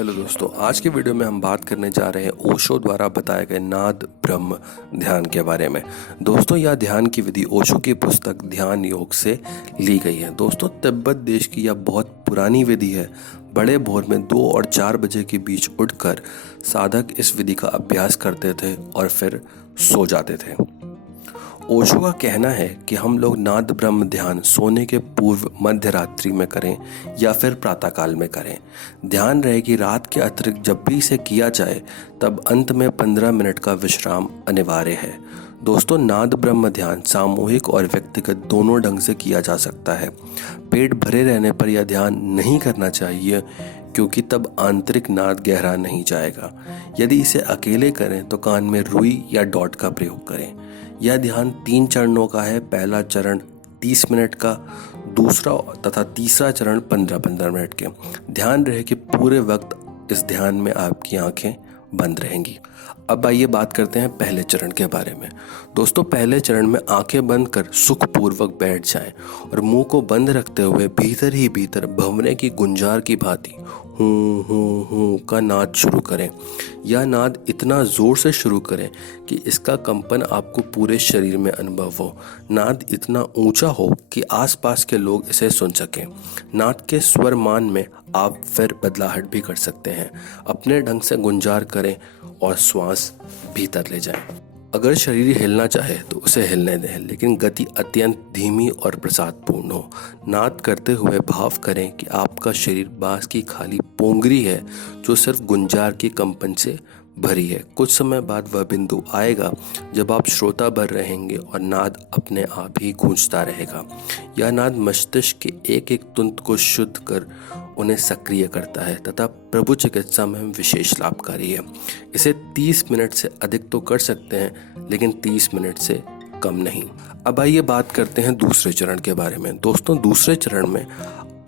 Hello दोस्तों, आज के वीडियो में हम बात करने जा रहे हैं ओशो द्वारा बताए गए नाद ब्रह्म ध्यान के बारे में। दोस्तों, यह ध्यान की विधि ओशो की पुस्तक ध्यान योग से ली गई है। दोस्तों, तिब्बत देश की यह बहुत पुरानी विधि है। बड़े भोर में 2 और 4 बजे के बीच उठकर साधक इस विधि का अभ्यास करते थे और फिर सो जाते थे। ओशो का कहना है कि हम लोग नाद ब्रह्म ध्यान सोने के पूर्व मध्य रात्रि में करें या फिर प्रातःकाल में करें। ध्यान रहे कि रात के अतिरिक्त जब भी इसे किया जाए तब अंत में 15 मिनट का विश्राम अनिवार्य है। दोस्तों, नाद ब्रह्म ध्यान सामूहिक और व्यक्तिगत दोनों ढंग से किया जा सकता है। पेट भरे रहने पर यह ध्यान नहीं करना चाहिए क्योंकि तब आंतरिक नाद गहरा नहीं जाएगा। यदि इसे अकेले करें तो कान में रुई या डॉट का प्रयोग करें। यह ध्यान 3 चरणों का है। पहला चरण 30 मिनट का, दूसरा तथा तीसरा चरण 15-15 मिनट के। ध्यान रहे कि पूरे वक्त इस ध्यान में आपकी आंखें बंद रहेंगी। अब आइए बात करते हैं पहले चरण के बारे में। दोस्तों, पहले चरण में आंखें बंद कर सुखपूर्वक बैठ जाएं और मुंह को बंद रखते हुए भीतर ही भीतर भंवरे की गुंजार की भांति हूँ हूँ हूँ का नाद शुरू करें। यह नाद इतना जोर से शुरू करें कि इसका कंपन आपको पूरे शरीर में अनुभव हो। नाद इतना ऊंचा हो कि आसपास के लोग इसे सुन सकें। नाद के स्वर मान में आप फिर बदलाहट भी कर सकते हैं। अपने ढंग से गुंजार करें और श्वास भीतर ले जाएं। अगर शरीर हिलना चाहे तो उसे हिलने दें, लेकिन गति अत्यंत धीमी और प्रसादपूर्ण हो। नाद करते हुए भाव करें कि आपका शरीर बांस की खाली पोंगरी है जो सिर्फ गुंजार के कंपन से भरी है। कुछ समय बाद वह बिंदु आएगा जब आप श्रोता भर रहेंगे और नाद अपने आप ही गूंजता रहेगा। यह नाद मस्तिष्क के एक एक तंतु को शुद्ध कर उन्हें सक्रिय करता है तथा प्रभु चिकित्सा में विशेष लाभकारी है। इसे 30 मिनट से अधिक तो कर सकते हैं, लेकिन 30 मिनट से कम नहीं। अब आइए बात करते हैं दूसरे चरण के बारे में। दोस्तों, दूसरे चरण में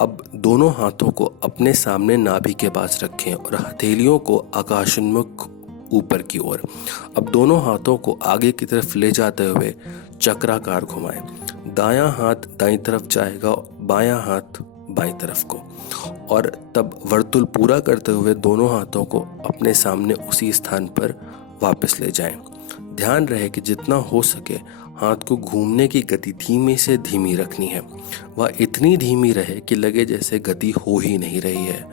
अब दोनों हाथों को अपने सामने नाभि के पास रखें और हथेलियों को आकाशोन्मुख ऊपर की ओर। अब दोनों हाथों को आगे की तरफ ले जाते हुए चक्राकार घुमाएं। दायां हाथ दाईं तरफ जाएगा, बायां हाथ बाईं तरफ को, और तब वर्तुल पूरा करते हुए दोनों हाथों को अपने सामने उसी स्थान पर वापस ले जाएं। ध्यान रहे कि जितना हो सके हाथ को घूमने की गति धीमी से धीमी रखनी है। वह इतनी धीमी रहे कि लगे जैसे गति हो ही नहीं रही है।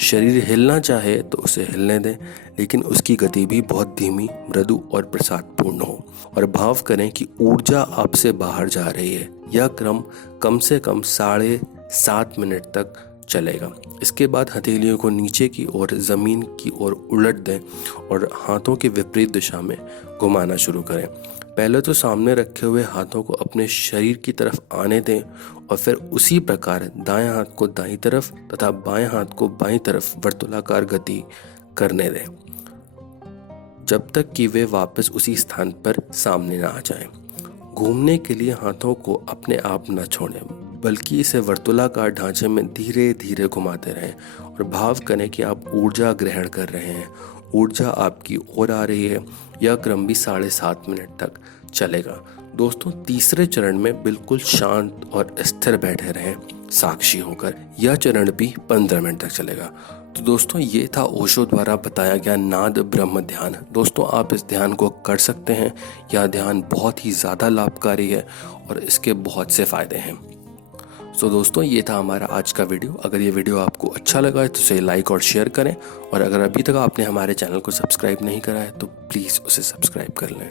शरीर हिलना चाहे तो उसे हिलने दें, लेकिन उसकी गति भी बहुत धीमी, मृदु और प्रसादपूर्ण हो। और भाव करें कि ऊर्जा आपसे बाहर जा रही है। यह क्रम कम से कम 7.5 मिनट तक चलेगा। इसके बाद हथेलियों को नीचे की ओर जमीन की ओर उलट दें और हाथों के विपरीत दिशा में घुमाना शुरू करें। पहले तो सामने रखे हुए हाथों को अपने शरीर की तरफ आने दें और फिर उसी प्रकार दाएं हाथ को दाईं तरफ तथा बाएं हाथ को बाईं तरफ वर्तुलाकार गति करने दें जब तक कि वे वापस उसी स्थान पर सामने ना आ जाएं। घूमने के लिए हाथों को अपने आप न छोड़ें, बल्कि इसे वर्तुलाकार ढांचे में धीरे धीरे घुमाते रहें और भाव करें कि आप ऊर्जा ग्रहण कर रहे हैं। ऊर्जा आपकी ओर आ रही है। यह क्रम भी 7.5 मिनट तक चलेगा। दोस्तों, तीसरे चरण में बिल्कुल शांत और स्थिर बैठे रहें, साक्षी होकर। यह चरण भी 15 मिनट तक चलेगा। तो दोस्तों, ये था ओशो द्वारा बताया गया नाद ब्रह्म ध्यान। दोस्तों, आप इस ध्यान को कर सकते हैं। यह ध्यान बहुत ही ज़्यादा लाभकारी है और इसके बहुत से फ़ायदे हैं। तो दोस्तों, ये था हमारा आज का वीडियो। अगर ये वीडियो आपको अच्छा लगा है तो इसे लाइक और शेयर करें, और अगर अभी तक आपने हमारे चैनल को सब्सक्राइब नहीं करा है तो प्लीज़ उसे सब्सक्राइब कर लें।